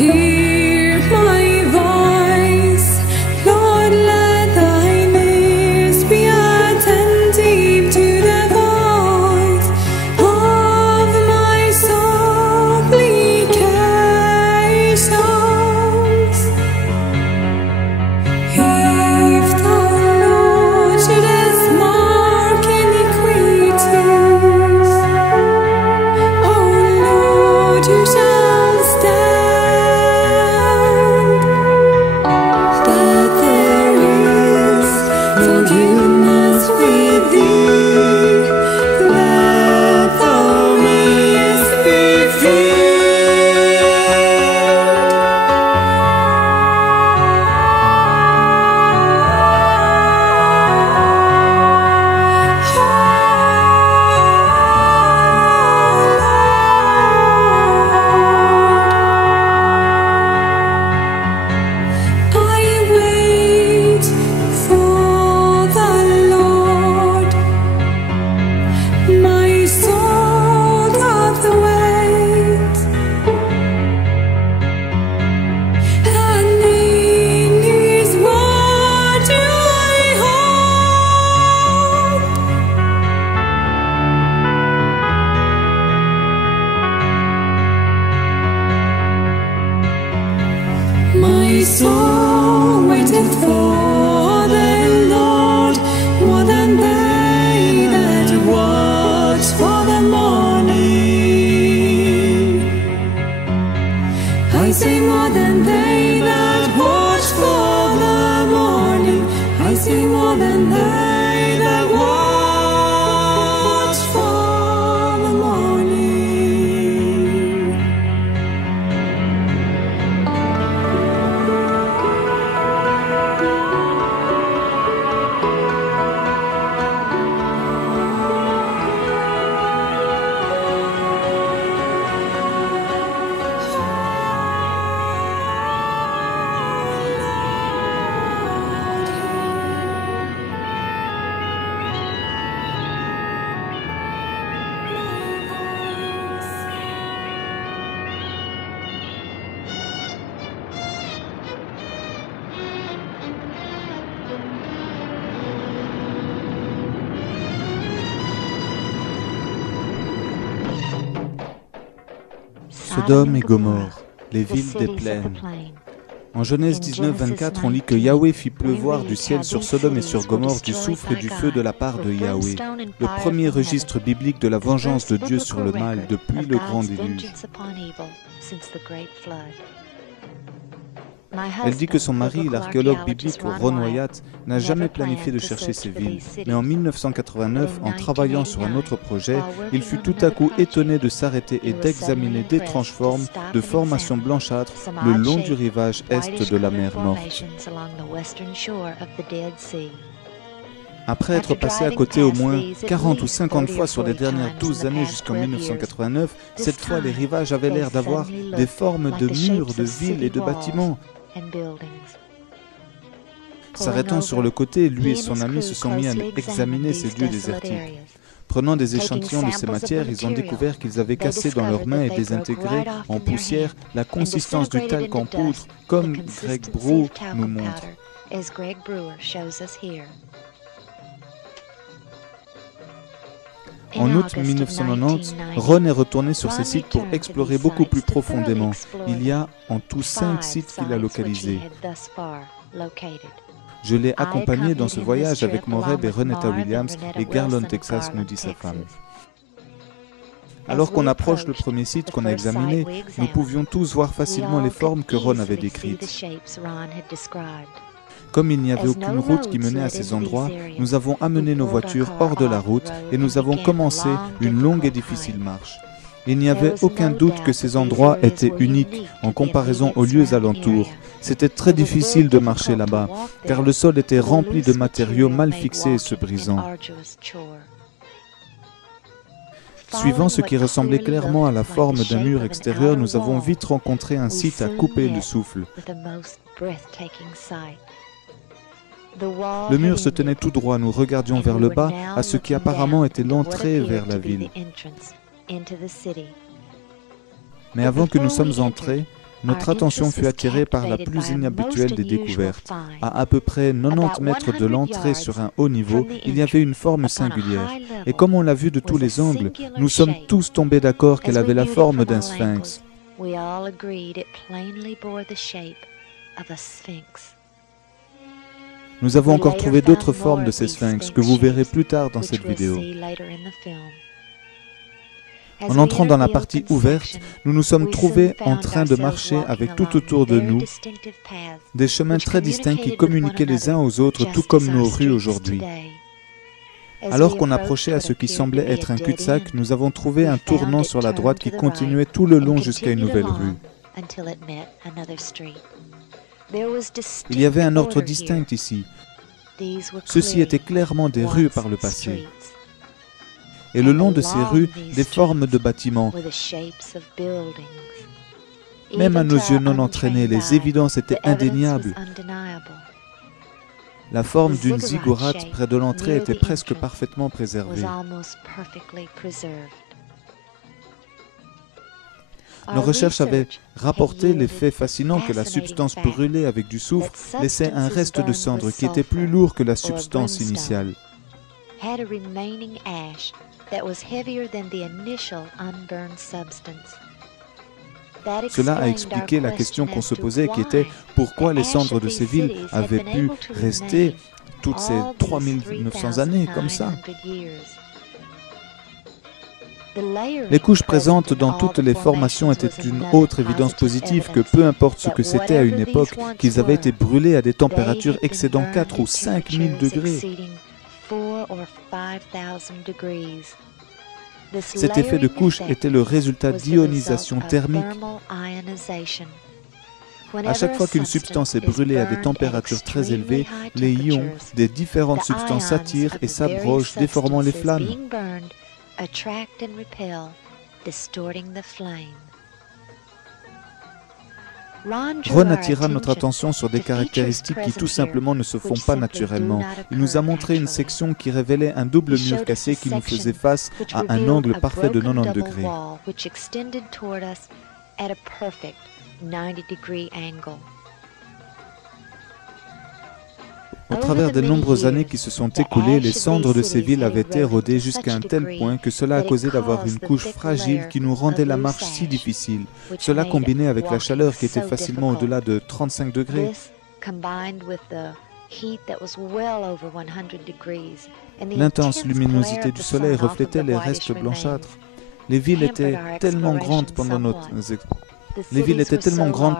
Hear my voice, Lord, let thine ears be attentive to the voice of my supplications. If the Lord shouldest mark iniquities, O Lord, you shall stand. That there is forgiveness with thee, that thou mayest be I wait for the Lord, my soul doth wait, and in His word do I hope. My soul waiteth for the Lord, more than they that watch for the morning. I say more than they that watch for the morning. I say more than they that watch for the morning. Sodome et Gomorrhe, les villes des plaines. En Genèse 19, 24, on lit que Yahweh fit pleuvoir du ciel sur Sodome et sur Gomorrhe du soufre et du feu de la part de Yahweh. Le premier registre biblique de la vengeance de Dieu sur le mal depuis le grand déluge. Elle dit que son mari, l'archéologue biblique Ron Wyatt, n'a jamais planifié de chercher ces villes. Mais en 1989, en travaillant sur un autre projet, il fut tout à coup étonné de s'arrêter et d'examiner d'étranges formes de formations blanchâtres le long du rivage est de la mer Morte. Après être passé à côté au moins 40 ou 50 fois sur les dernières 12 années jusqu'en 1989, cette fois les rivages avaient l'air d'avoir des formes de murs, de villes et de bâtiments. S'arrêtant sur le côté, lui et son ami se sont mis à examiner ces lieux désertiques. Prenant des échantillons de ces matières, ils ont découvert qu'ils avaient cassé dans leurs mains et désintégré en poussière la consistance du talc en poudre, comme Greg Brewer nous montre. En août 1990, Ron est retourné sur ces sites pour explorer beaucoup plus profondément. Il y a en tout 5 sites qu'il a localisés. Je l'ai accompagné dans ce voyage avec Moreb et Renetta Williams et Garland, Texas, nous dit sa femme. Alors qu'on approche le premier site qu'on a examiné, nous pouvions tous voir facilement les formes que Ron avait décrites. Comme il n'y avait aucune route qui menait à ces endroits, nous avons amené nos voitures hors de la route et nous avons commencé une longue et difficile marche. Il n'y avait aucun doute que ces endroits étaient uniques en comparaison aux lieux alentours. C'était très difficile de marcher là-bas, car le sol était rempli de matériaux mal fixés et se brisant. Suivant ce qui ressemblait clairement à la forme d'un mur extérieur, nous avons vite rencontré un site à couper le souffle. Le mur se tenait tout droit, nous regardions vers le bas, à ce qui apparemment était l'entrée vers la ville. Mais avant que nous sommes entrés, Notre attention fut attirée par la plus inhabituelle des découvertes. À peu près 90 mètres de l'entrée sur un haut niveau, il y avait une forme singulière. Et comme on l'a vu de tous les angles, nous sommes tous tombés d'accord qu'elle avait la forme d'un sphinx. Nous avons encore trouvé d'autres formes de ces sphinx que vous verrez plus tard dans cette vidéo. En entrant dans la partie ouverte, nous nous sommes trouvés en train de marcher avec tout autour de nous des chemins très distincts qui communiquaient les uns aux autres, tout comme nos rues aujourd'hui. Alors qu'on approchait à ce qui semblait être un cul-de-sac, nous avons trouvé un tournant sur la droite qui continuait tout le long jusqu'à une nouvelle rue. Il y avait un ordre distinct ici. Ceci étaient clairement des rues par le passé. Et le long de ces rues, des formes de bâtiments. Même à nos yeux non entraînés, les évidences étaient indéniables. La forme d'une ziggourate près de l'entrée était presque parfaitement préservée. Nos recherches avaient rapporté l'effet fascinant que la substance brûlée avec du soufre laissait un reste de cendre qui était plus lourd que la substance initiale. Cela a expliqué la question qu'on se posait qui était pourquoi les cendres de ces villes avaient pu rester toutes ces 3900 années comme ça. Les couches présentes dans toutes les formations étaient une autre évidence positive que peu importe ce que c'était à une époque, qu'ils avaient été brûlés à des températures excédant 4 ou 5000 degrés. Cet effet de couche était le résultat d'ionisation thermique. À chaque fois qu'une substance est brûlée à des températures très élevées, les ions des différentes substances s'attirent et s'abrochent, déformant les flammes. Ron attira notre attention sur des caractéristiques qui tout simplement ne se font pas naturellement. Il nous a montré une section qui révélait un double mur cassé qui nous faisait face à un angle parfait de 90 degrés. Au travers des nombreuses années qui se sont écoulées, les cendres de ces villes avaient érodé jusqu'à un tel point que cela a causé d'avoir une couche fragile qui nous rendait la marche si difficile. Cela combiné avec la chaleur qui était facilement au-delà de 35 degrés. L'intense luminosité du soleil reflétait les restes blanchâtres. Les villes étaient tellement grandes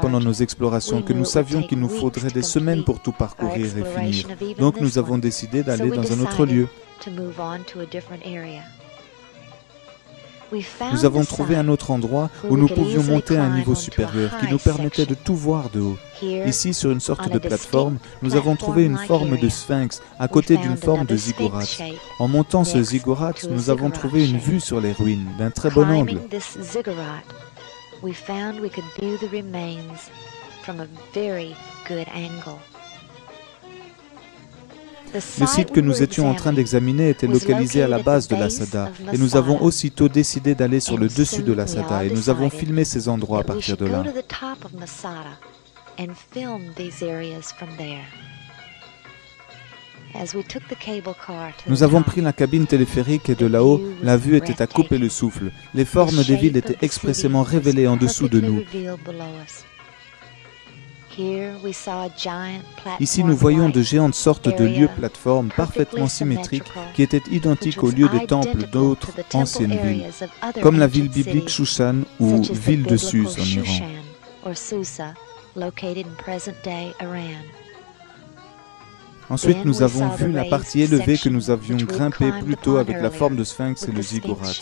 pendant nos explorations que nous savions qu'il nous faudrait des semaines pour tout parcourir et finir. Donc nous avons décidé d'aller dans un autre lieu. Nous avons trouvé un autre endroit où nous pouvions monter à un niveau supérieur qui nous permettait de tout voir de haut. Ici, sur une sorte de plateforme, nous avons trouvé une forme de sphinx à côté d'une forme de ziggourate. En montant ce ziggourate, nous avons trouvé une vue sur les ruines d'un très bon angle. We found we could view the remains from a very good angle. Le site que nous étions en train d'examiner était localisé à la base de la Sada et nous avons aussitôt décidé d'aller sur le dessus de la Sada et nous avons filmé ces endroits à partir de là. Nous avons pris la cabine téléphérique et de là-haut, la vue était à couper le souffle. Les formes des villes étaient expressément révélées en dessous de nous. Ici, nous voyons de géantes sortes de lieux plateformes parfaitement symétriques qui étaient identiques aux lieux des temples d'autres anciennes villes, comme la ville biblique Shushan ou ville de Suse en Iran. Ensuite, nous avons vu la partie élevée que nous avions grimpée plus tôt avec la forme de sphinx et le ziggourate.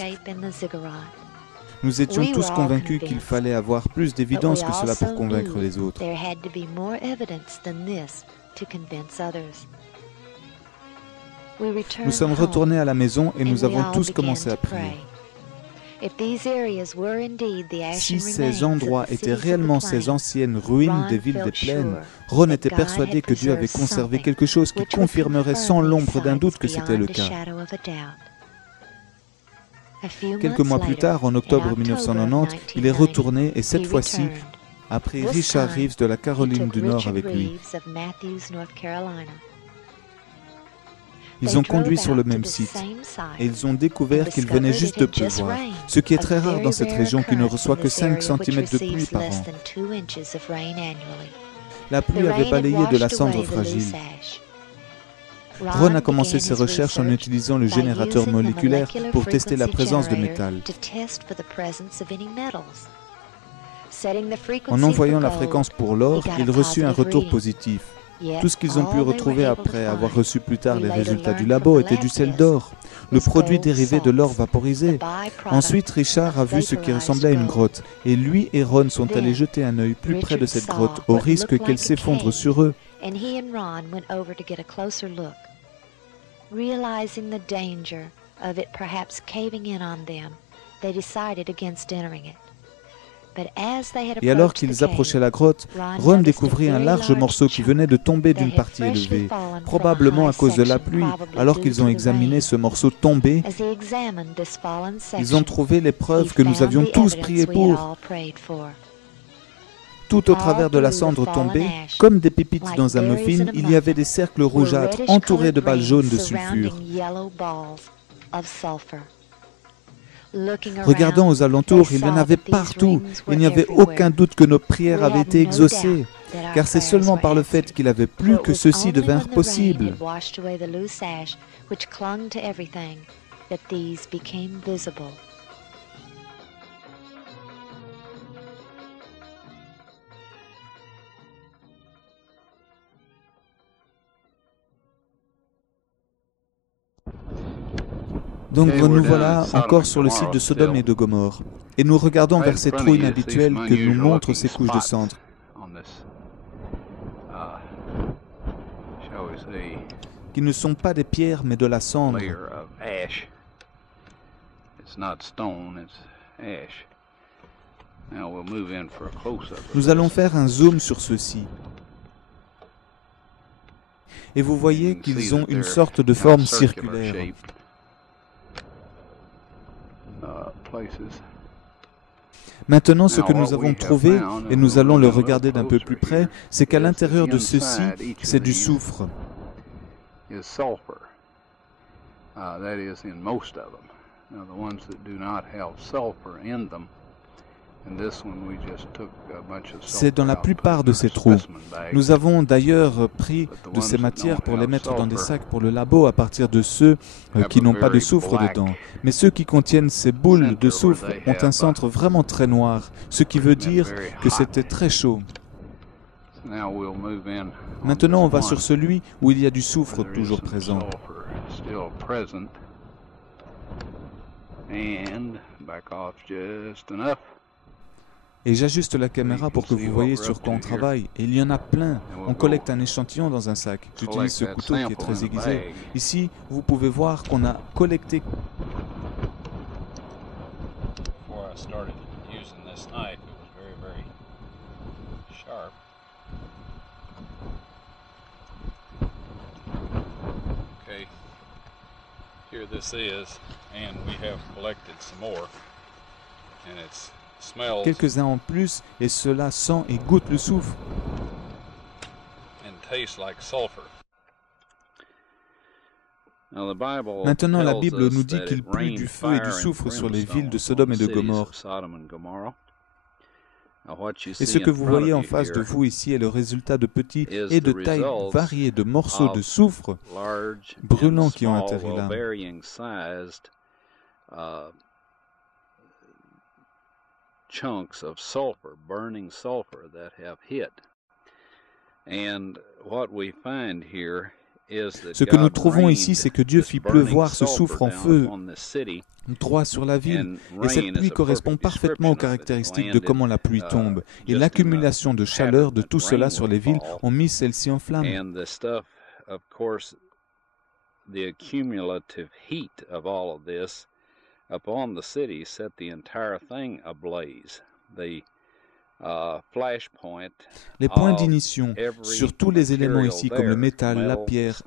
Nous étions tous convaincus qu'il fallait avoir plus d'évidence que cela pour convaincre les autres. Nous sommes retournés à la maison et nous avons tous commencé à prier. Si ces endroits étaient réellement ces anciennes ruines des villes des plaines, Ron était persuadé que Dieu avait conservé quelque chose qui confirmerait sans l'ombre d'un doute que c'était le cas. Quelques mois plus tard, en octobre 1990, il est retourné et cette fois-ci, a pris Richard Reeves de la Caroline du Nord avec lui. Ils ont conduit sur le même site et ils ont découvert qu'il venait juste de pleuvoir, ce qui est très rare dans cette région qui ne reçoit que 5 cm de pluie par an. La pluie avait balayé de la cendre fragile. Ron a commencé ses recherches en utilisant le générateur moléculaire pour tester la présence de métal. En envoyant la fréquence pour l'or, il reçut un retour positif. Tout ce qu'ils ont pu retrouver après avoir reçu plus tard les résultats du labo était du sel d'or, le produit dérivé de l'or vaporisé. Ensuite, Richard a vu ce qui ressemblait à une grotte, et lui et Ron sont allés jeter un œil plus près de cette grotte, au risque qu'elle s'effondre sur eux. Realizing the danger of it perhaps caving in on them, they decided against entering it. Et alors qu'ils approchaient la grotte, Ron découvrit un large morceau qui venait de tomber d'une partie élevée, probablement à cause de la pluie. Alors qu'ils ont examiné ce morceau tombé, ils ont trouvé les preuves que nous avions tous prié pour. Tout au travers de la cendre tombée, comme des pépites dans un muffin, il y avait des cercles rougeâtres entourés de balles jaunes de sulfure. Regardant aux alentours, il y en avait partout. Il n'y avait aucun doute que nos prières avaient été exaucées, car c'est seulement par le fait qu'il avait plu que ceci devinrent possible. Donc nous voilà encore sur le site de Sodome et de Gomorrhe, et nous regardons vers ces trous inhabituels que nous montrent ces couches de cendres, qui ne sont pas des pierres mais de la cendre. Nous allons faire un zoom sur ceux-ci. Et vous voyez qu'ils ont une sorte de forme circulaire. Maintenant, ce que nous avons trouvé, et nous allons le regarder d'un peu plus près, c'est qu'à l'intérieur de ceux-ci, c'est du soufre. C'est dans la plupart de ces trous. Nous avons d'ailleurs pris de ces matières pour les mettre dans des sacs pour le labo à partir de ceux qui n'ont pas de soufre dedans. Mais ceux qui contiennent ces boules de soufre ont un centre vraiment très noir, ce qui veut dire que c'était très chaud. Maintenant, on va sur celui où il y a du soufre toujours présent. Et j'ajuste la caméra pour que vous voyez sur quoi on travaille. Et il y en a plein. On collecte un échantillon dans un sac. J'utilise ce couteau qui est très aiguisé. Ici, vous pouvez voir qu'on a collecté... Here this is, and we have collected some more, and it's smells quelques-uns en plus, et cela sent et goûte le soufre. and tastes like sulfur. Maintenant, la Bible nous dit qu'il plut du feu et du soufre sur les villes de Sodome et de Gomorrhe. Et ce que vous voyez en face de vous ici est le résultat de petits et de tailles variées de morceaux de soufre brûlants qui ont atterri là. Chunks of sulfur, burning sulfur that have hit. And what we find here is that ce que nous trouvons ici, c'est que Dieu fit pleuvoir ce soufre en feu droit sur la ville, et cette pluie correspond parfaitement aux caractéristiques de comment la pluie tombe, et l'accumulation de chaleur de tout cela sur les villes ont mis celles-ci en flammes. And the stuff, of course, the accumulative heat of all of this upon the city set the entire thing ablaze. The les points d'ignition sur tous les éléments ici, comme le métal, la pierre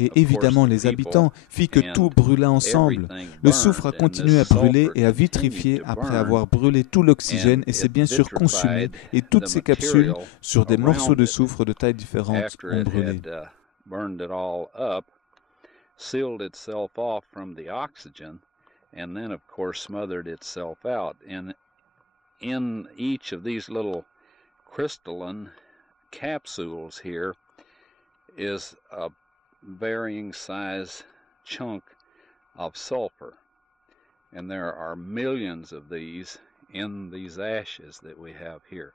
et évidemment les habitants, fit que tout brûla ensemble. Le soufre a continué à brûler et à vitrifier après avoir brûlé tout l'oxygène et s'est bien sûr consumé, et toutes ces capsules, sur des morceaux de soufre de tailles différentes, ont brûlé. Sealed itself off from the oxygen, and then of course smothered itself out. And in each of these little crystalline capsules here is a varying size chunk of sulfur, and there are millions of these in these ashes that we have here.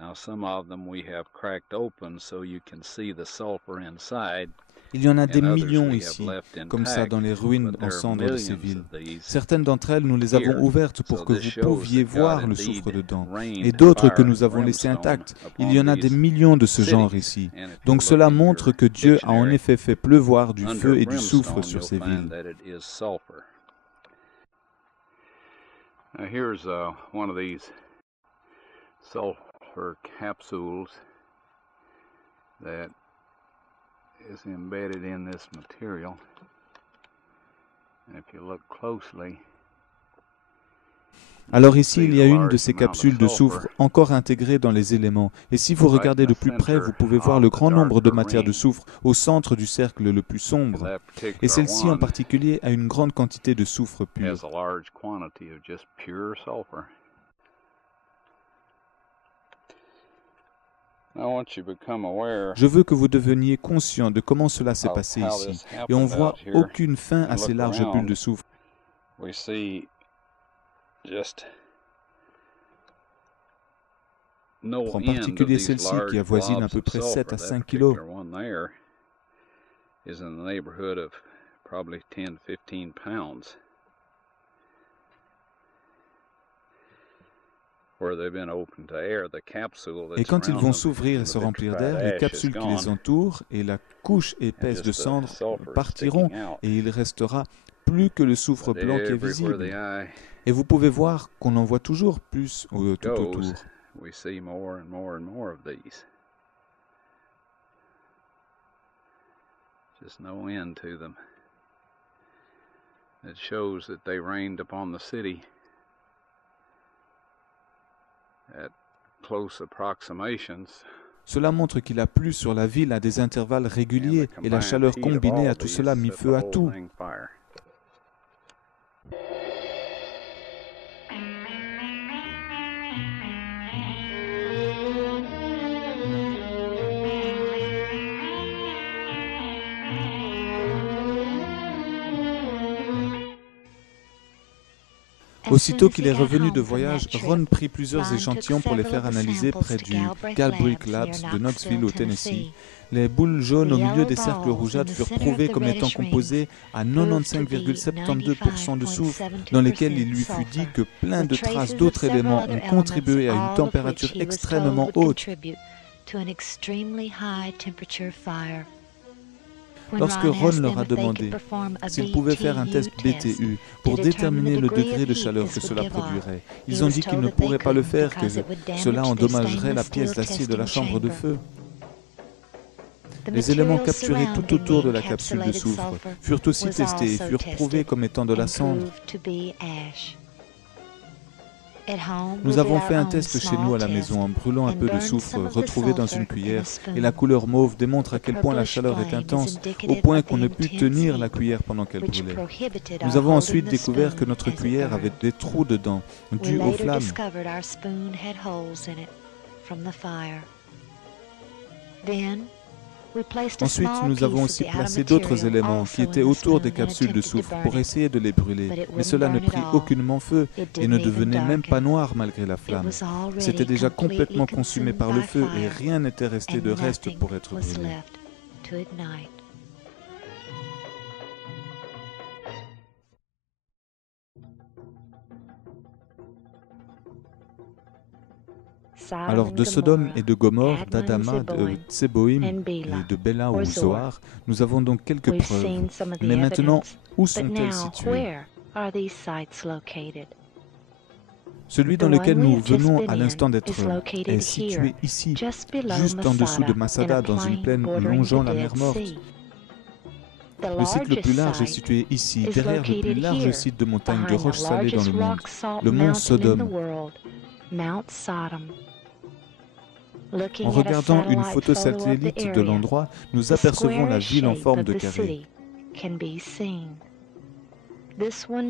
Now some of them we have cracked open so you can see the sulfur inside. Il y en a des millions ici, comme ça dans les ruines en cendres de ces villes. Certaines d'entre elles, nous les avons ouvertes pour que vous pouviez voir le soufre dedans, et d'autres que nous avons laissées intactes. Il y en a des millions de ce genre ici. Donc cela montre que Dieu a en effet fait pleuvoir du feu et du soufre sur ces villes. Now here's one of these sulfur capsules that is embedded in this material. And if you look closely, alors ici, il y a une de ces capsules de soufre encore intégrée dans les éléments. Et si vous regardez de plus près, vous pouvez voir le grand nombre de matières de soufre au centre du cercle le plus sombre. Et celle-ci en particulier a une grande quantité de soufre pur. Je veux que vous deveniez conscient de comment cela s'est passé ici. Et on voit aucune fin à ces larges bulles de soufre. En particulier celle-ci qui avoisine à peu près 7 à 5 kilos. Et quand ils vont s'ouvrir et se remplir d'air, les capsules qui les entourent et la couche épaisse de cendres partiront et il restera plus que le soufre blanc qui est visible. Et vous pouvez voir qu'on en voit toujours plus tout autour. Just no end to them. It shows that they rained upon the city at close approximations. Cela montre qu'il a plu sur la ville à des intervalles réguliers et la chaleur combinée à tout cela mit feu à tout. Aussitôt qu'il est revenu de voyage, Ron prit plusieurs échantillons pour les faire analyser près du Galbraith Labs de Knoxville au Tennessee. Les boules jaunes au milieu des cercles rougeâtres furent prouvées comme étant composées à 95,72% de soufre, dans lesquels il lui fut dit que plein de traces d'autres éléments ont contribué à une température extrêmement haute. Lorsque Ron leur a demandé s'ils pouvaient faire un test BTU pour déterminer le degré de chaleur que cela produirait, ils ont dit qu'ils ne pourraient pas le faire, que cela endommagerait la pièce d'acier de la chambre de feu. Les éléments capturés tout autour de la capsule de soufre furent aussi testés et furent prouvés comme étant de la cendre. Nous avons fait un test chez nous à la maison en brûlant un peu de soufre retrouvé dans une cuillère et la couleur mauve démontre à quel point la chaleur est intense, au point qu'on ne put tenir la cuillère pendant qu'elle brûlait. Nous avons ensuite découvert que notre cuillère avait des trous dedans, dus aux flammes. Ensuite, nous avons aussi placé d'autres éléments qui étaient autour des capsules de soufre pour essayer de les brûler, mais cela ne prit aucunement feu et ne devenait même pas noir malgré la flamme. C'était déjà complètement consumé par le feu et rien n'était resté de reste pour être brûlé. Alors de Sodome et de Gomorrhe, d'Adama, de Tseboïm et de Béla ou Zoar, nous avons donc quelques preuves. Mais maintenant, où sont-elles situées? Celui dans lequel nous venons à l'instant d'être est situé ici, juste en dessous de Masada, dans une plaine longeant la mer Morte. Le site le plus large est situé ici, derrière le plus large site de montagne de roches salées dans le monde, le mont Sodome. En regardant une photo satellite de l'endroit, nous apercevons la ville en forme de carré.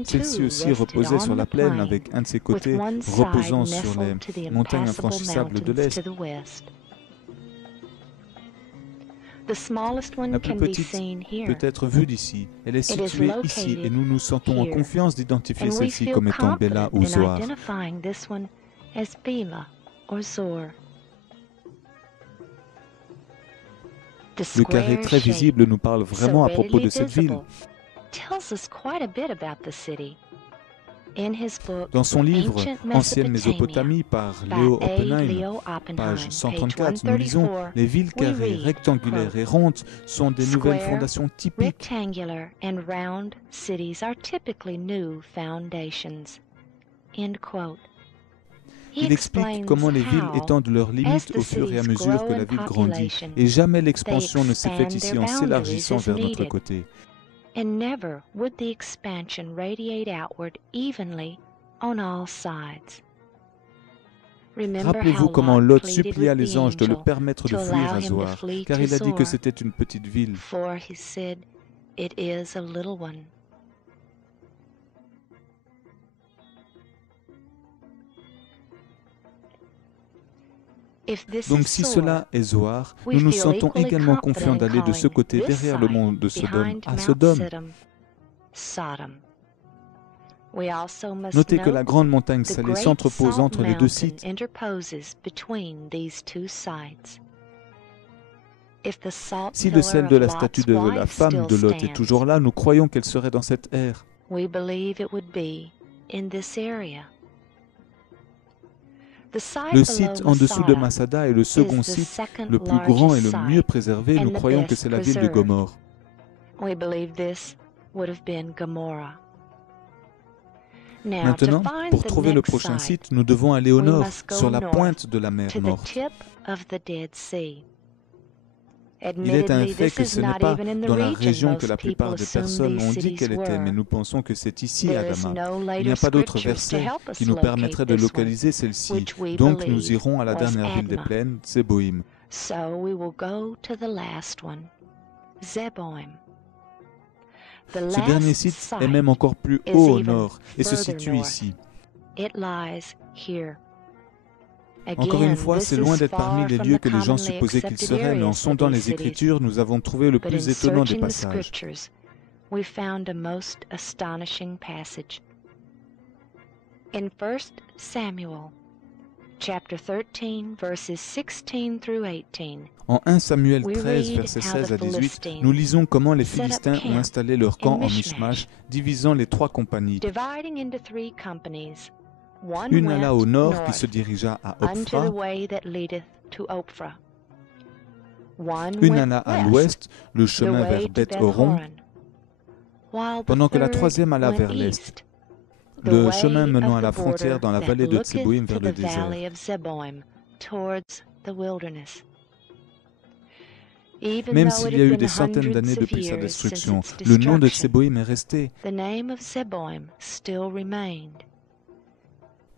Celle-ci aussi reposait sur la plaine avec un de ses côtés reposant sur les montagnes infranchissables de l'Est. La plus petite peut être vue d'ici. Elle est située ici et nous nous sentons en confiance d'identifier celle-ci comme étant Béla ou Zoar. Le carré très visible nous parle vraiment à propos de cette ville. Dans son livre « Ancienne Mésopotamie » par Leo Oppenheim, page 134, nous lisons « Les villes carrées, rectangulaires et rondes sont des nouvelles fondations typiques. » Il explique comment les villes étendent leurs limites au fur et à mesure que la ville grandit, et jamais l'expansion ne s'est faite ici en s'élargissant vers notre côté. And never would the expansion radiate outward evenly on all sides. Rappelez-vous comment Lot supplia les anges de le permettre de fuir à Zoar, car il a dit que c'était une petite ville. For he said, it is a little one. Donc si cela est Zoar, nous nous sentons également confiants d'aller de ce côté derrière le mont de Sodome à Sodome. Notez que la grande montagne salée s'entrepose entre les deux sites. Si le sel de la statue de la femme de Lot est toujours là, nous croyons qu'elle serait dans cette ère. Le site en dessous de Masada est le second site, le plus grand et le mieux préservé. Nous croyons que c'est la ville de Gomorrhe. Maintenant, pour trouver le prochain site, nous devons aller au nord, sur la pointe de la mer morte. Il est un fait que ce n'est pas dans la région que la plupart des personnes ont dit qu'elle était, mais nous pensons que c'est ici à Rama. Il n'y a pas d'autre verset qui nous permettrait de localiser celle-ci, donc nous irons à la dernière ville des plaines, Zeboïm. Ce dernier site est même encore plus haut au nord et se situe ici. Encore une fois, c'est loin d'être parmi les lieux que les gens supposaient qu'ils seraient, mais en sondant les Écritures, nous avons trouvé le plus étonnant des passages. In 1 Samuel, chapter 13, verses 16 through 18. En 1 Samuel 13, versets 16 à 18, nous lisons comment les Philistins ont installé leur camp en Michmash, divisant les trois compagnies. Une alla au nord qui se dirigea à Ophra, une alla à l'ouest, le chemin vers Beth-Horon, pendant que la troisième alla vers l'est, le chemin menant à la frontière dans la vallée de Tseboïm vers le désert. Même s'il y a eu des centaines d'années depuis sa destruction, le nom de Tseboïm est resté.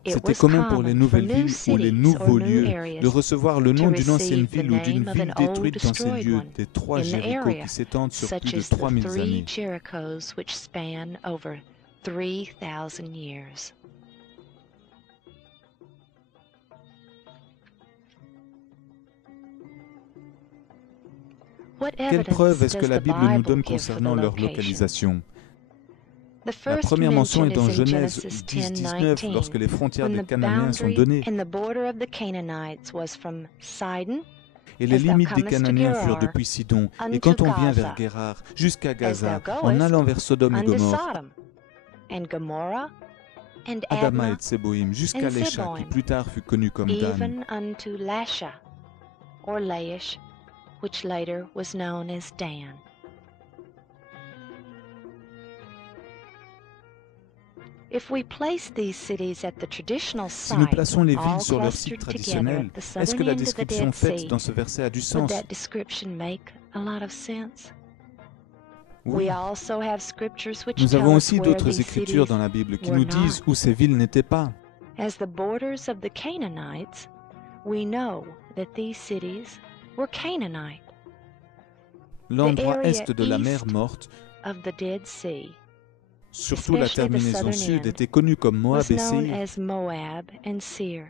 C'était commun pour les nouvelles villes ou les nouveaux lieux de recevoir le nom d'une ancienne ville ou d'une ville détruite dans ces lieux, des trois Jéricho qui s'étendent sur plus de 3000 années. Quelle preuve est-ce que la Bible nous donne concernant leur localisation? La première mention est dans Genèse 10-19, lorsque les frontières des Cananéens sont données. Et les limites des Cananéens furent depuis Sidon, et quand on vient vers Guérar, jusqu'à Gaza, en allant vers Sodome et Gomorrhe, Adama et Tseboïm, jusqu'à Lesha, qui plus tard fut connu comme Dan. Si nous plaçons les villes sur leur site traditionnel, est-ce que la description faite dans ce verset a du sens? Oui. Nous avons aussi d'autres écritures dans la Bible qui nous disent où ces villes n'étaient pas. As the borders of the Canaanites, we know that these cities were Canaanite. L'endroit area est de la mer east Morte, of the Dead Sea surtout la especially the terminaison southern sud, end, était connue comme Moab was et known Séir. as Moab and Seir.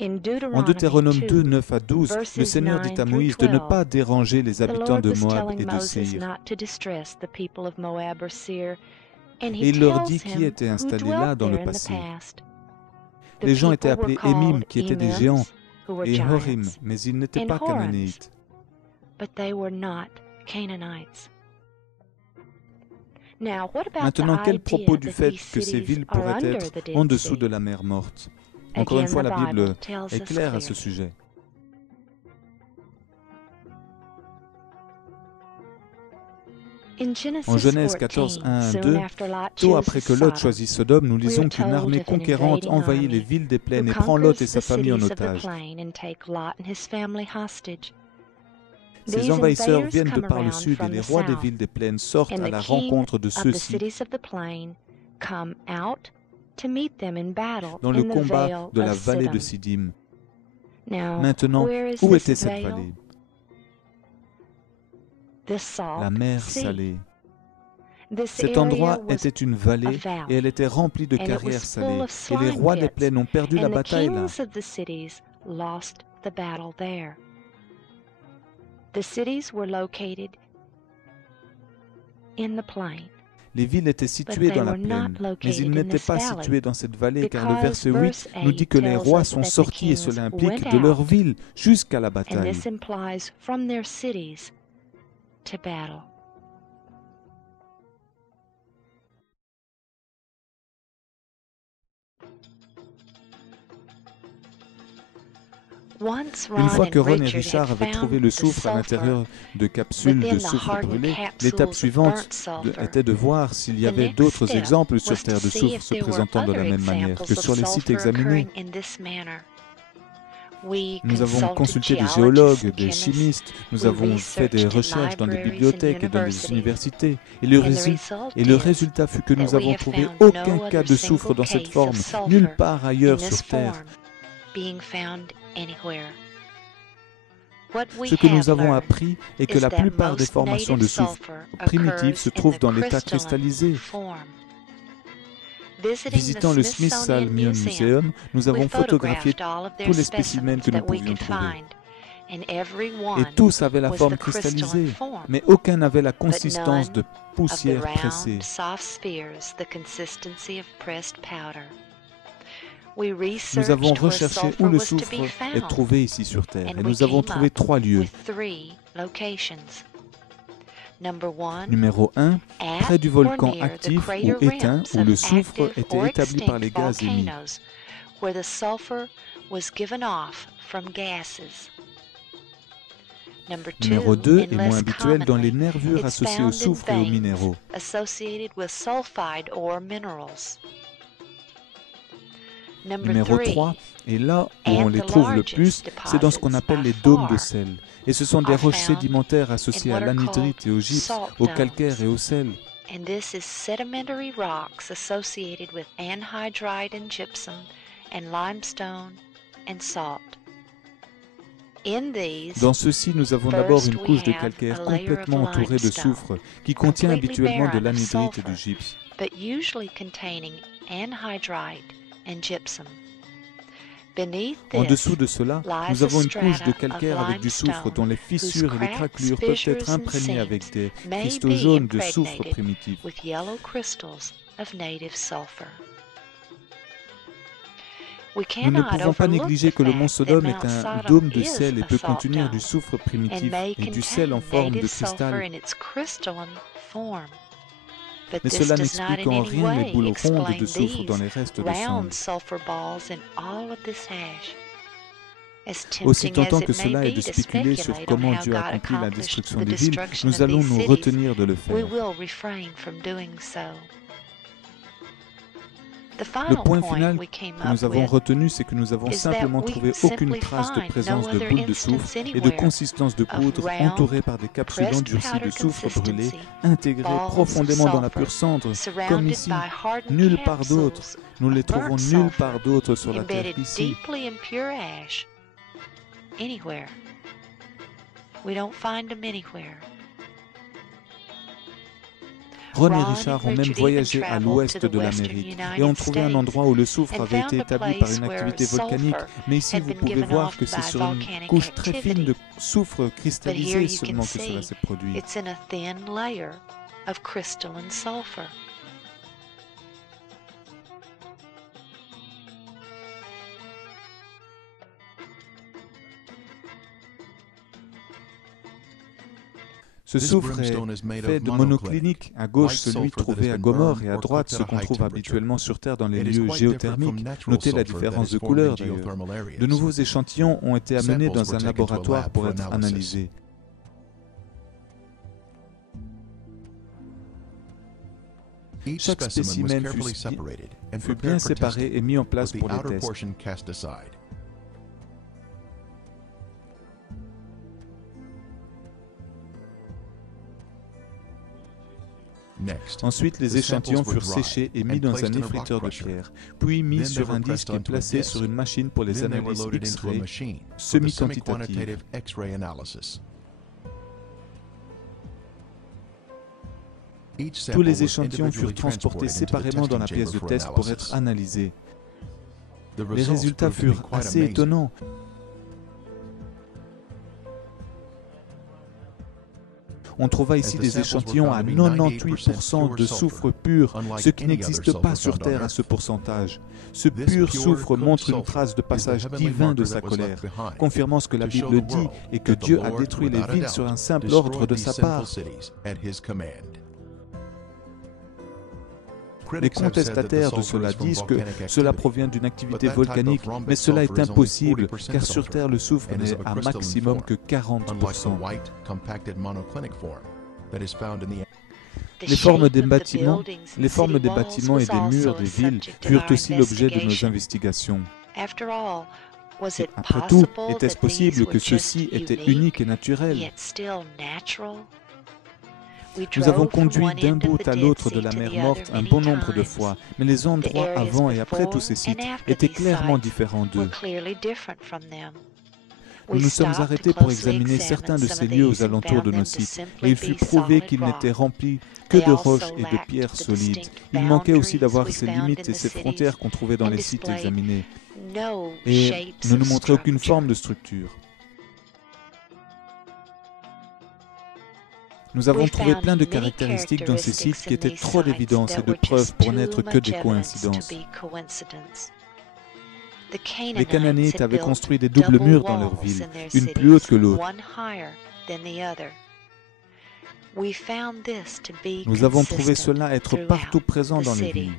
In En Deutéronome 2, 2, 9 à 12, le verses Seigneur dit à 9 Moïse through de ne 12, pas déranger les the habitants Lord de was Moab telling et de Moses Séir. not to distress the people of Moab or Seir, and Et he il leur tells dit qui him était who installé là dwelt dans le there in the passé. past. The Les gens étaient people were appelés Émim, called qui étaient des Emims, géants, who were et Horim, giants, mais ils n'étaient and pas Horons, cananéites. but they were not Canaanites. Now, what about Maintenant, the quel propos idea du that fait these que ces cities villes are pourraient under être the en Dead dessous Sea? de la mer Morte? Encore une Again, fois, the la Bible Bible tells est us claire à ce clearly. sujet. In En Genesis Genèse 14, 14, 1 à soon 2, after Lot tôt après chooses que Lot Sodom, choisit Sodome, nous we lisons are qu'une told armée of an conquérante invading envahit les army villes des who plaines et prend Lot et conquers sa the famille en cities of the otage. plain and take Lot and his family hostage. Ces These envahisseurs invaders viennent de come par le around sud et from les the rois des south, villes des plaines sortent and à the la king rencontre de of the ceux-ci cities of the plain come out to meet them in battle dans le in the combat vale de la of vallée de Siddim. Siddim. Now, Maintenant, where is où this était cette vale? vallée? The Salt La mer Sea. Salée. This Cet area endroit was était une a vallée valley, et elle était remplie de and it carrières was full salées. of Et les slime rois des pits, plaines ont perdu la and the bataille là. kings of the cities lost the battle there. The cities were located in the plain, Les villes étaient situées they dans la were not plaine, mais located ils in n'étaient this pas valley, situés dans cette vallée, car le because verset 8 verse nous dit que les 8 rois tells us sont that the sortis et kings cela implique went de leur out, ville jusqu'à la and bataille. this implies from their cities to battle. Once Une fois Ron que and Ron et Richard Richard had avaient trouvé found le the soufre à l'intérieur sulfur de capsules de within the soufre hardened brûlé, capsules l'étape of suivante burnt sulfur, était de voir s'il y the avait next d'autres step exemples sur was to Terre de see soufre if se there were présentant de la other même manière que examples sur of les sites sulfur examinés. occurring in this manner. We Nous avons consulted consulté des geologists géologues, and des chemists, chimistes, nous we avons fait des researched in recherches dans des libraries and bibliothèques et dans les universities, universités, et and the result le is résultat fut que nous that we avons have trouvé found aucun no cas other de soufre single dans cette case forme, of nulle sulfur part in ailleurs this sur Terre. form being found anywhere. What we Ce que nous have avons learned appris est que is la that plupart des most formations native de soufre sulfur primitives se occurs in trouvent the dans l'état crystalline cristallisé. form. Visiting the Visitant le Smithsonian Smithsonian Museum, nous we avons photographié photographed all of their tous les spécimens specimens que nous that we pouvions could trouver. find, and every Et one tous avaient la was forme the crystalline cristallisée, form, mais aucun n'avait la but consistance none de of the poussière pressée. round, soft spheres the consistency of pressed powder. We Nous avons researched where recherché où sulfur le was to soufre be est found, trouvé ici sur Terre, and et we nous avons came trouvé up 3 lieux. with 3 locations. Number 1, Numéro 1, at près du or volcan near the actif crater ou éteint rims où le of soufre active était or établi par extinct les gaz émis. volcanoes, where the sulfur was given off from gases. Number 2, Numéro 2 and est moins less habituel dans les commonly, nervures it's associées au found in soufre et aux veins minéraux. associated with sulfide ore minerals. Number Numéro 3, 3, et là où and on les the trouve le largest plus, c'est dans ce qu'on deposits appelle by les dômes de far sel. Et ce sont des are roches found sédimentaires associées in à what are l'anhydrite et au called gypse, salt au calcaire domes. et au sel. And this is sedimentary rocks associated with anhydrite and gypsum and limestone and salt. In these, Dans ceux-ci, nous avons d'abord first une we couche de have calcaire a layer of complètement entourée de limestone, soufre qui contient completely habituellement de barren of l'anhydrite et sulfur, du gypse. but usually containing anhydrite and gypsum. Beneath En this dessous de cela, lies nous a avons une couche de strata calcaire of avec du soufre limestone dont les whose fissures et les cracks, craquelures peuvent fissures, être and imprégnées avec seams des may cristaux be jaunes de soufre impregnated primitif. with yellow crystals of native sulfur. We Nous ne cannot pouvons pas overlook négliger the que le fact mont that Sodome est Mount un Sodom dôme de is sel et a peut salt contenir du dome, soufre and primitif may et du sel en contain forme de native sulfur cristal. in its crystalline form. But Mais this cela does not n'explique in en any rien les way boules rondes explain de soufre dans these les restes de round cendres. sulfur balls in all of this hash. As Aussi tempting as tentant que it may cela est be de to spéculer sur speculate on comment how Dieu a God accompli la accomplished destruction the des villes, destruction nous of allons these nous cities, retenir de le we faire. will refrain from doing so. Le point final que nous avons retenu, c'est que nous avons simplement trouvé aucune trace de présence de boules de soufre et de consistance de poudre entourées par des capsules endurcies de soufre brûlé, intégrées profondément dans la pure cendre, comme ici. Nulle part d'autre. Nous les trouvons nulle part d'autre sur la Terre ici. Ron et Richard ont même voyagé à l'ouest de l'Amérique et ont trouvé un endroit où le soufre avait été établi par une activité volcanique. Mais ici, vous pouvez voir que c'est sur une couche très fine de soufre cristallisé seulement que cela s'est produit. Ce soufre est fait de monoclinique, à gauche celui trouvé à Gomorrhe et à droite ce qu'on trouve habituellement sur Terre dans les lieux géothermiques. Notez la différence de couleur d'ailleurs. De nouveaux échantillons ont été amenés dans un laboratoire pour être analysés. Chaque spécimen fut bien séparé et mis en place pour les tests. Ensuite, les échantillons furent séchés et mis dans un effriteur de pierre, puis mis sur un disque et placés sur une machine pour les analyses X-ray semi-quantitatives. Tous les échantillons furent transportés séparément dans la pièce de test pour être analysés. Les résultats furent assez étonnants. On trouva ici des échantillons à 98% de soufre pur, ce qui n'existe pas sur Terre à ce pourcentage. Ce pur soufre montre une trace de passage divin de sa colère, confirmant ce que la Bible dit et que Dieu a détruit les villes sur un simple ordre de sa part. Les contestataires de cela disent que cela provient d'une activité volcanique, mais cela est impossible, car sur Terre le soufre n'est à maximum que 40%. Les formes des bâtiments et des murs des villes furent aussi l'objet de nos investigations. Après tout, était-ce possible que ceux-ci étaient uniques et naturels? Nous avons conduit d'un bout à l'autre de la mer Morte un bon nombre de fois, mais les endroits avant et après tous ces sites étaient clairement différents d'eux. Nous nous sommes arrêtés pour examiner certains de ces lieux aux alentours de nos sites, et il fut prouvé qu'ils n'étaient remplis que de roches et de pierres solides. Il manquait aussi d'avoir ces limites et ces frontières qu'on trouvait dans les sites examinés, et ne nous montrait aucune forme de structure. Nous avons trouvé plein de caractéristiques dans ces sites qui étaient trop d'évidence et de preuves pour n'être que des coïncidences. Les Cananéites avaient construit des doubles murs dans leur ville, une plus haute que l'autre. Nous avons trouvé cela être partout présent dans les villes.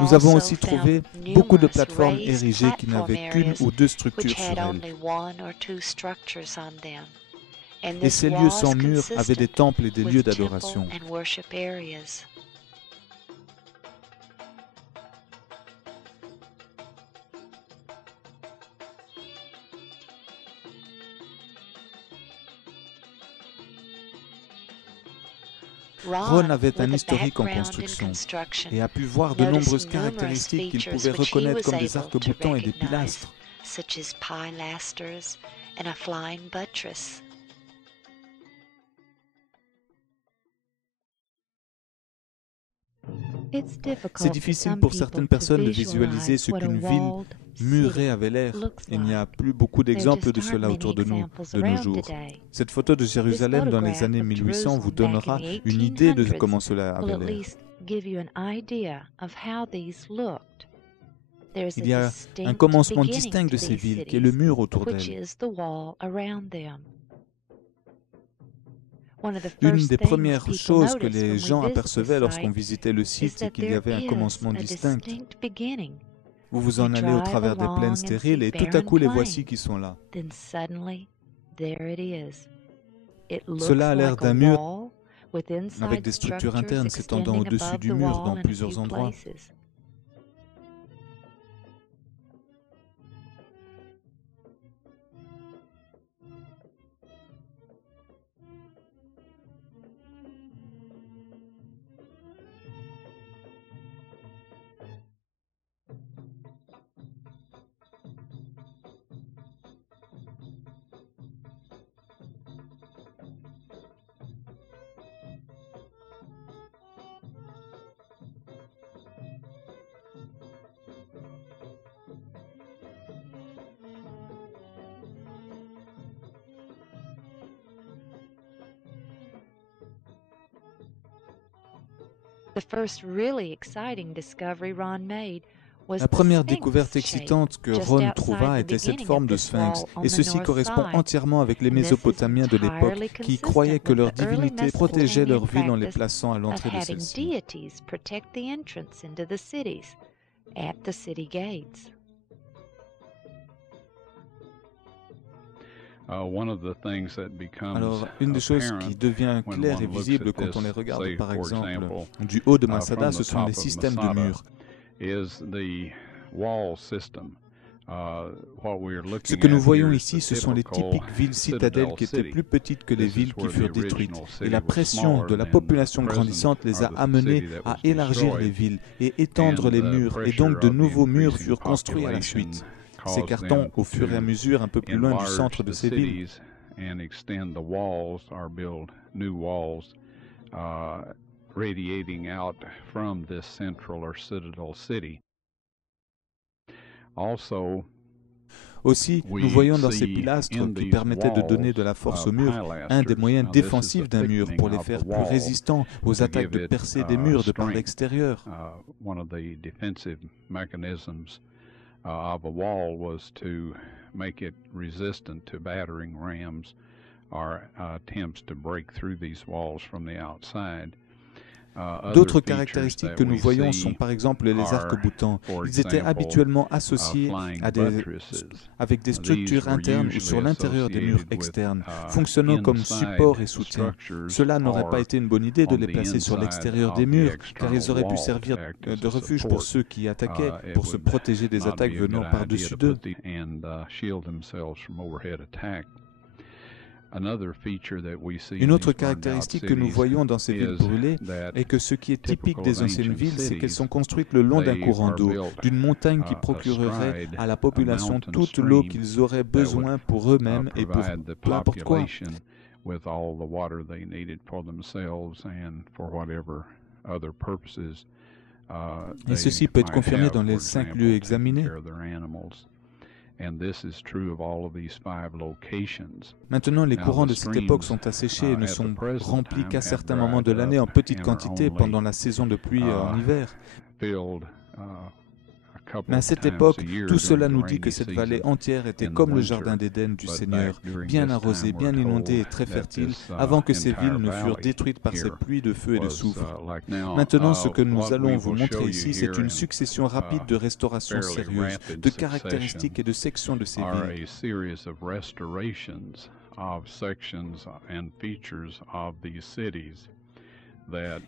Nous avons aussi trouvé beaucoup de plateformes érigées qui n'avaient qu'une ou deux structures sur elles. Et ces lieux sans murs avaient des temples et des lieux d'adoration. Ron avait un historique en construction et a pu voir de nombreuses caractéristiques qu'il pouvait reconnaître comme des arcs-boutants et des pilastres. C'est difficile pour certaines personnes de visualiser ce qu'une ville murée avait l'air. Il n'y a plus beaucoup d'exemples de cela autour de nous de nos jours. Cette photo de Jérusalem dans les années 1800 vous donnera une idée de comment cela avait l'air. Il y a un commencement distinct de ces villes, qui est le mur autour d'elles. Une des premières choses que les gens apercevaient lorsqu'on visitait le site, c'est qu'il y avait un commencement distinct. Vous vous en allez au travers des plaines stériles et tout à coup les voici qui sont là. Cela a l'air d'un mur avec des structures internes s'étendant au-dessus du mur dans plusieurs endroits. La première découverte excitante que Ron trouva était cette forme de sphinx, et ceci correspond entièrement avec les Mésopotamiens de l'époque qui croyaient que leur divinité protégeait leur ville en les plaçant à l'entrée de celle-ci. Alors, une des choses qui devient claire et visible quand on les regarde, par exemple, du haut de Masada, ce sont les systèmes de murs. Ce que nous voyons ici, ce sont les typiques villes citadelles qui étaient plus petites que les villes qui furent détruites. Et la pression de la population grandissante les a amenés à élargir les villes et étendre les murs, et donc de nouveaux murs furent construits à la suite, s'écartant au fur et à mesure un peu plus loin du centre de ces villes. Radiating out from this central or citadel city. Aussi, nous voyons dans ces pilastres qui permettaient de donner de la force aux murs un des moyens défensifs d'un mur pour les faire plus résistants aux attaques de percée des murs de par l'extérieur. One of the defensive mechanisms of a wall was to make it resistant to battering rams or attempts to break through these walls from the outside. D'autres caractéristiques que nous voyons sont par exemple les arcs-boutants. Ils étaient habituellement associés avec des structures internes ou sur l'intérieur des murs externes, fonctionnant comme support et soutien. Cela n'aurait pas été une bonne idée de les placer sur l'extérieur des murs, car ils auraient pu servir de refuge pour ceux qui attaquaient, pour se protéger des attaques venant par-dessus d'eux. Une autre caractéristique que nous voyons dans ces villes brûlées est que ce qui est typique des anciennes villes, c'est qu'elles sont construites le long d'un courant d'eau, d'une montagne qui procurerait à la population toute l'eau qu'ils auraient besoin pour eux-mêmes et pour peu importe quoi. Et ceci peut être confirmé dans les 5 lieux examinés. Maintenant, les courants de cette époque sont asséchés et ne sont remplis qu'à certains moments de l'année en petite quantité pendant la saison de pluie en hiver. Mais à cette époque, tout cela nous dit que cette vallée entière était comme le jardin d'Éden du Seigneur, bien arrosée, bien inondée et très fertile, avant que ces villes ne furent détruites par ces pluies de feu et de soufre. Maintenant, ce que nous allons vous montrer ici, c'est une succession rapide de restaurations sérieuses, de caractéristiques et de sections de ces villes.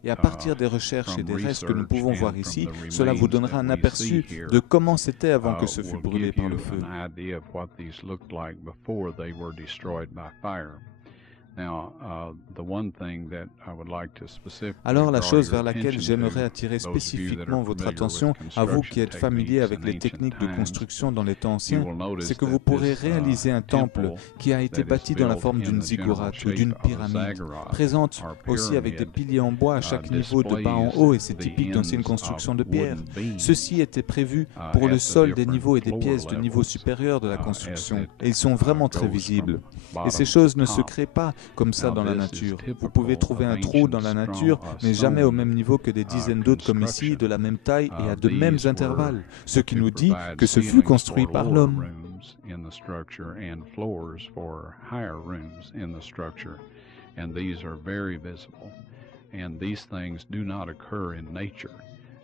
Et à partir des recherches et des restes que nous pouvons voir ici, cela vous donnera un aperçu de comment c'était avant que ce fût brûlé par le feu. Alors la chose vers laquelle j'aimerais attirer spécifiquement votre attention, à vous qui êtes familiers avec les techniques de construction dans les temps anciens, c'est que vous pourrez réaliser un temple qui a été bâti dans la forme d'une ziggourate ou d'une pyramide, présente aussi avec des piliers en bois à chaque niveau de bas en haut, et c'est typique d'anciennes constructions de pierre. Ceci était prévu pour le sol des niveaux et des pièces de niveau supérieur de la construction, et ils sont vraiment très visibles. Et ces choses ne se créent pas comme ça dans la nature. Vous pouvez trouver un trou dans la nature, mais jamais au même niveau que des dizaines d'autres comme ici, de la même taille et à de mêmes intervalles, ce qui nous dit que ce fut construit par l'homme. In the structure and floors for higher rooms in the structure, and these are very visible, and these things do not occur in nature.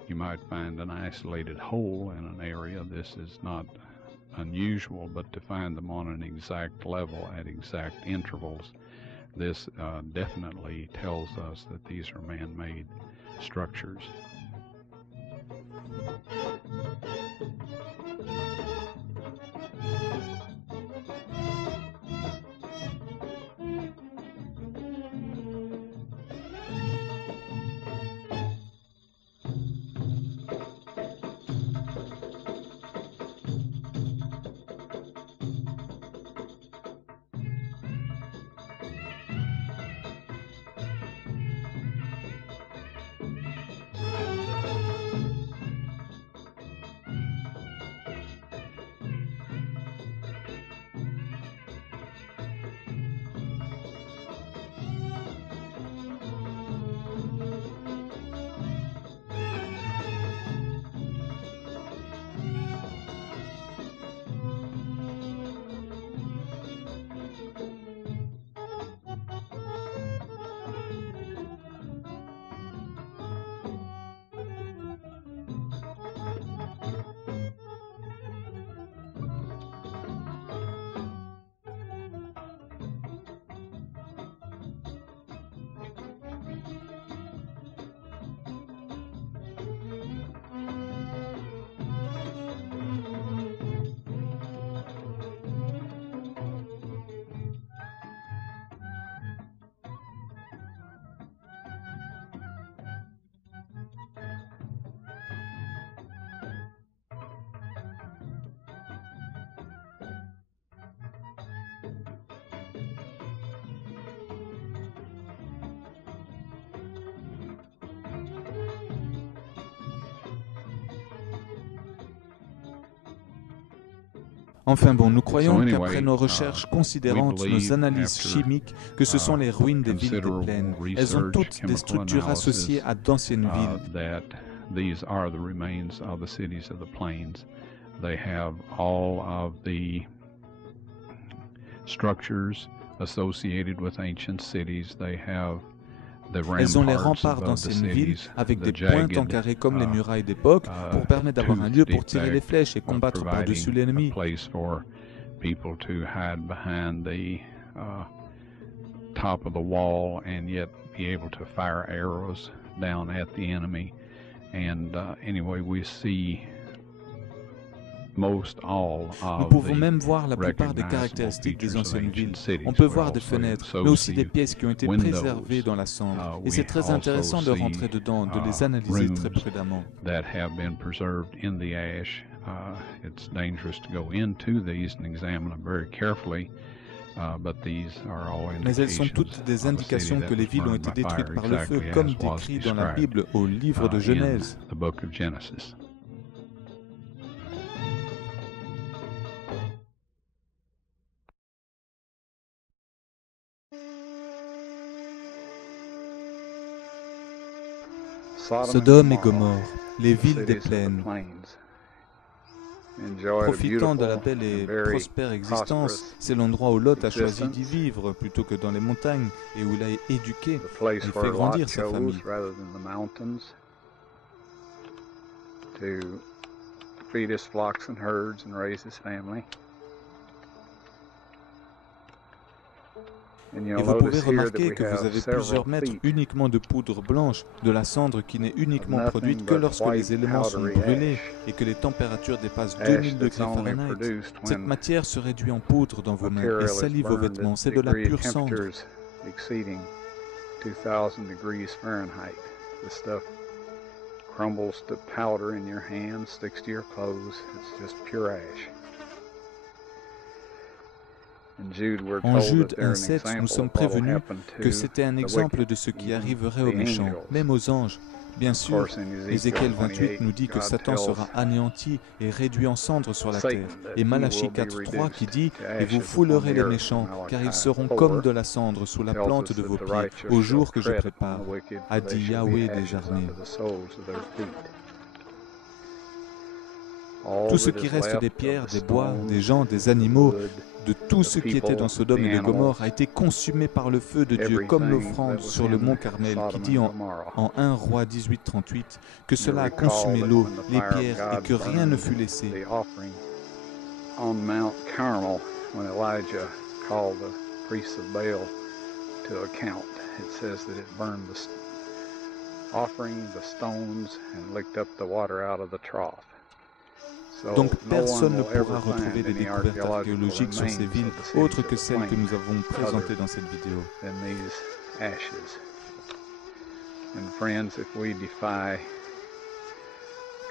You might find an isolated hole in an area. This is not unusual, but to find them on an exact level at exact intervals, this definitely tells us that these are man-made structures. Enfin bon, nous croyons qu'après nos recherches considérantes, nos analyses chimiques, que ce sont les ruines des villes des plaines. Elles ont toutes des structures associées à d'anciennes villes. These are the remains of the cities of the plains. They have all of the structures associated with ancient cities. They have Elles ont les remparts d'anciennes villes avec des pointes en carré comme les murailles d'époque pour permettre d'avoir un lieu pour tirer les flèches et combattre par-dessus l'ennemi. People to hide behind the top of the wall and yet be able to fire arrows down at the enemy. And anyway, we see Nous pouvons même voir la plupart des caractéristiques des anciennes villes. On peut voir des fenêtres, mais aussi des pièces qui ont été préservées dans la cendre. Et c'est très intéressant de rentrer dedans, de les analyser très prudemment. It's dangerous to go into these and examine them very carefully. Mais elles sont toutes des indications que les villes ont été détruites par le feu, comme décrit dans la Bible au livre de Genèse. Sodome et Gomorrhe, les villes des plaines. Profitant de la belle et prospère existence, c'est l'endroit où Lot a choisi d'y vivre plutôt que dans les montagnes et où il a éduqué et fait grandir sa famille. Et vous pouvez remarquer que vous avez plusieurs mètres uniquement de poudre blanche, de la cendre qui n'est uniquement produite que lorsque les éléments sont brûlés et que les températures dépassent 2000 degrés Fahrenheit. Cette matière se réduit en poudre dans vos mains et salit vos vêtements. C'est de la pure cendre. Crumbles to powder in your hands, sticks to your clothes. It's just pure ash. En Jude 1,7, nous sommes prévenus que c'était un exemple de ce qui arriverait aux méchants, même aux anges. Bien sûr, Ézéchiel 28 nous dit que Satan sera anéanti et réduit en cendres sur la terre. Et Malachie 4.3 qui dit « Et vous foulerez les méchants, car ils seront comme de la cendre sous la plante de vos pieds, au jour que je prépare, a dit Yahweh des armées. » Tout ce qui reste des pierres, des bois, des gens, des animaux, de tout ce qui était dans Sodome et de Gomorrhe a été consumé par le feu de Dieu, comme l'offrande sur le mont Carmel, qui dit en 1 Roi 18.38 que cela a consumé l'eau, les pierres et que rien ne fut laissé. On Mount Carmel, when Elijah called the priests of Baal to account, it says that it burned the offering, the stones, and licked up the water out of the trough. Donc personne ne pourra retrouver des découvertes archéologiques sur ces villes autres que celles que nous avons présentées dans cette vidéo.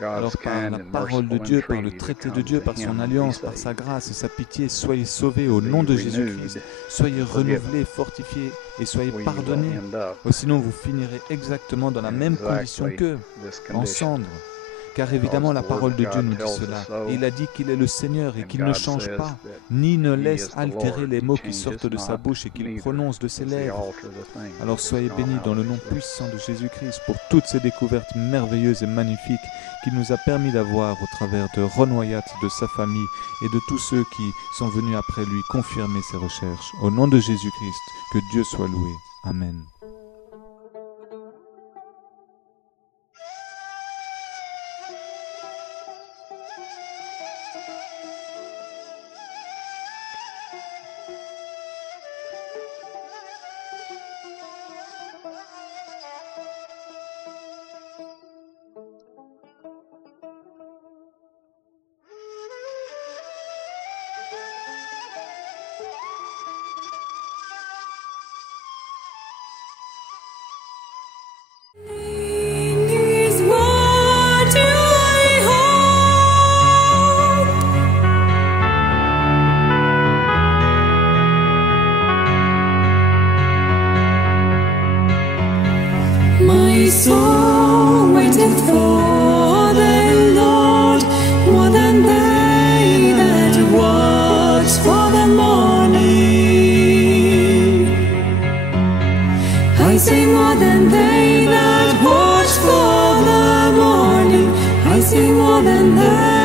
Alors par la parole de Dieu, par le traité de Dieu, par son alliance, par sa grâce et sa pitié, soyez sauvés au nom de Jésus-Christ, soyez renouvelés, fortifiés et soyez pardonnés. Sinon vous finirez exactement dans la même condition qu'eux, en cendres. Car évidemment la parole de Dieu nous dit cela. Et il a dit qu'il est le Seigneur et qu'il ne change pas, ni ne laisse altérer les mots qui sortent de sa bouche et qu'il prononce de ses lèvres. Alors soyez bénis dans le nom puissant de Jésus-Christ pour toutes ces découvertes merveilleuses et magnifiques qu'il nous a permis d'avoir au travers de Ron Wyatt, de sa famille et de tous ceux qui sont venus après lui confirmer ses recherches. Au nom de Jésus-Christ, que Dieu soit loué. Amen. My soul waiteth for the Lord more than they that watch for the morning. I say more than they that watch for the morning. I say more than they